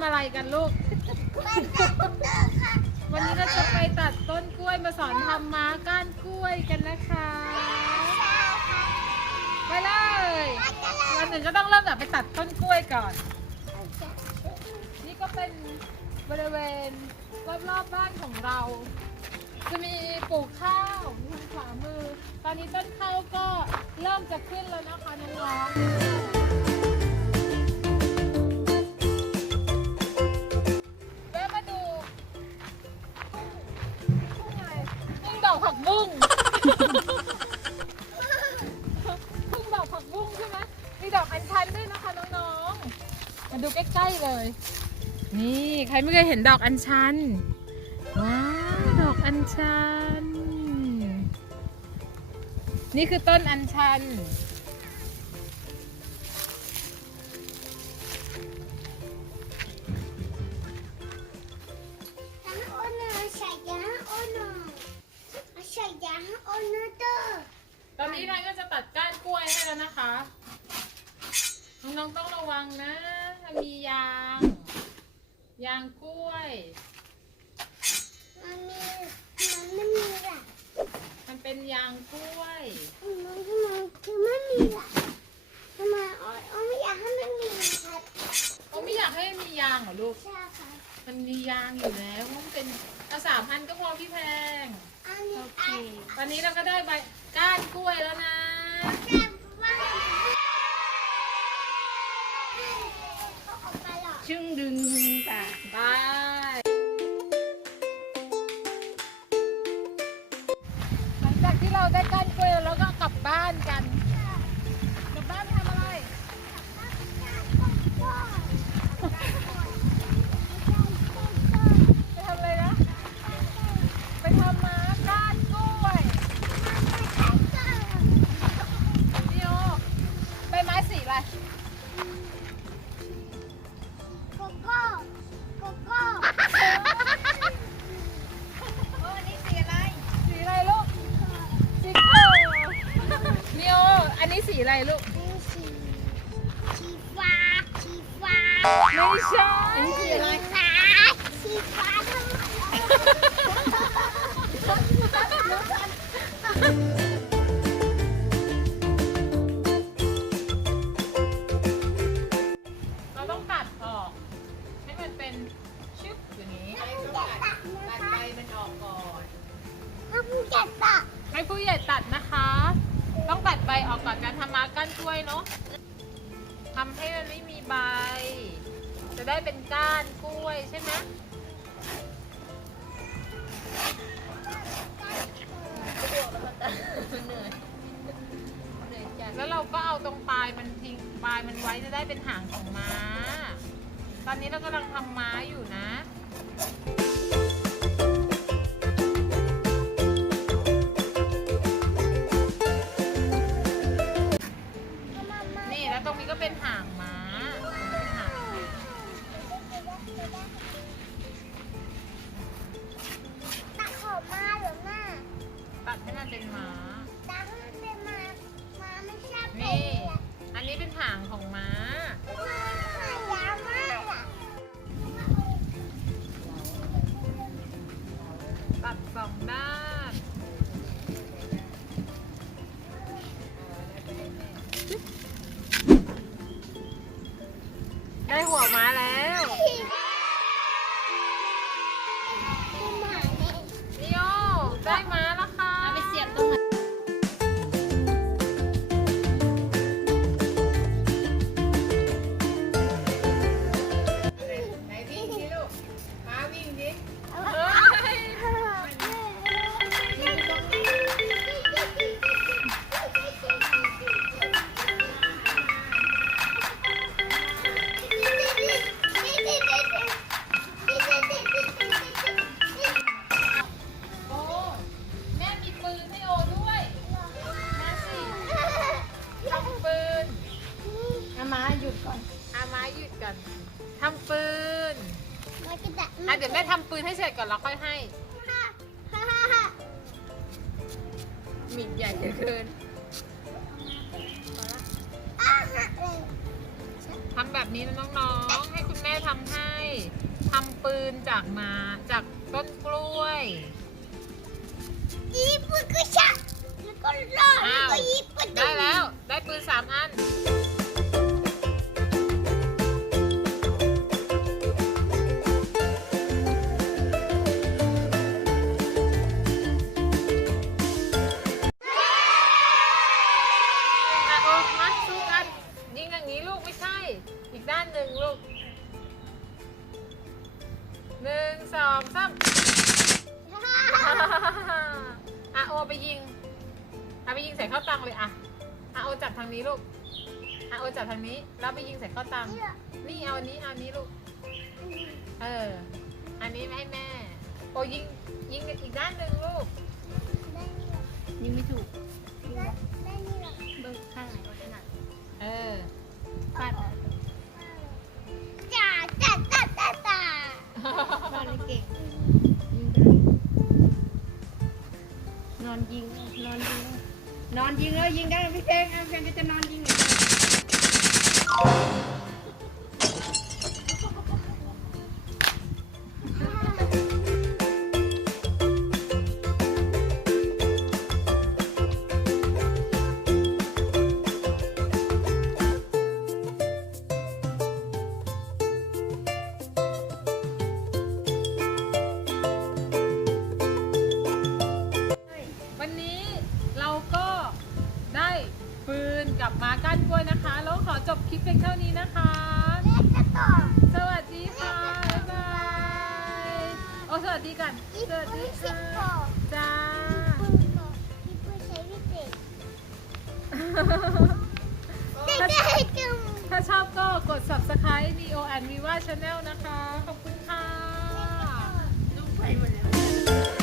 ำอะไรกันลูก วันนี้เราจะไปตัดต้นกล้วยมาสอนทำม้าก้านกล้วยกันนะคะ ไปเลยวันหนึ่งก็ต้องเริ่มจากไปตัดต้นกล้วยก่อน นี่ก็เป็นบริเวณรอบๆบ้านของเรา จะมีปลูกข้าวทางขวามือ ตอนนี้ต้นข้าวก็เริ่มจะขึ้นแล้วนะคะน้องๆ อกผักบุ้งกุ้งดอกผักบุ้งใช่ไหมมีดอกอัญชันด้วยนะคะน้องๆ มาดูใกล้ๆเลย นี่ใครไม่เคยเห็นดอกอัญชัน ว้าวดอกอัญชัน นี่คือต้นอัญชัน นนี้นายก็จะตัดก้านกล้วยให้แล้วนะคะ น้องๆต้องระวังนะถ้ามียาง ยางกล้วย มันเป็นยางกล้วยเขาไม่อยากให้มียางเหรอลูกมันมียางอยู่แล้วเพราะมันเป็นเอาสามพันก็พอพี่แพงตอนนี้เราก็ได้ใบ ก้านกล้วยแล้วนะชึ่งดึงตาบายหลังจากที่เราได้ก้านกล้วยแล้วเราก็กลับบ้านกัน กลับบ้านไปทำอะไร ไปทำอะไรนะ ไปทำม้าก้านกล้วยพี่โอ ใบไม้สีอะไร สีอะไรลูกสีขาวนิโออันนี้สีอะไรลูกไม่ใช่สีอะไรสีฟ้าทำไมเรา ก้านกล้วยเนาะทำให้มันไม่มีใบ จะได้เป็นก้านกล้วยใช่ไหมแล้วเราก็เอาตรงปลายมันทิ้งปลายมันไว้จะได้เป็นหางของม้า ตอนนี้เรากำลังทำม้าอยู่นะ ตัดให้มันเป็นม้าตัดให้เป็นมามาไม่ใช่เป็นี่นอันนี้เป็นหางของม้า มา อะเดี๋ยวแม่ทำปืนให้เสร็จก่อนแล้วค่อยให้ หมิ่นใหญ่เหลือเกินทำแบบนี้นะน้องๆ ให้คุณแม่ทำให้ปืนจากมาจากต้นกล้วยญี่ปุ่นก็ชักแล้วก็รอดแล้วก็ญี่ปุ่นได้แล้ว ได้ปืนสามอัน หนึ่งสองสามอะโอไปยิงเอาไปยิงใส่ข้าวตังเลยอะอะโอจับทางนี้ลูกอะโอจับทางนี้ แล้วไปยิงใส่ข้าวตัง นี่เอาอันนี้เอาอันนี้ลูก เออ อันนี้ให้แม่ โอยิงยิงอีกด้านหนึ่งลูก ยิงไม่ถูกได้นี่หรอเบิกข้างไหนก็ถนัดเออ นอนยิงแล้วยิงได้พี่เพลงเอาเพลงก็จะนอนยิงอีก ปืนกับมาก้านกล้วยนะคะ แล้วขอจบคลิปเพียงเท่านี้นะคะ สวัสดีค่ะ บ๊ายบายโอ้สวัสดีกันสวัสดีค่ะจ้าถ้าชอบก็กด subscribe Neo and Viva Channel นะคะ ขอบคุณค่ะลูกไปหมดแล้ว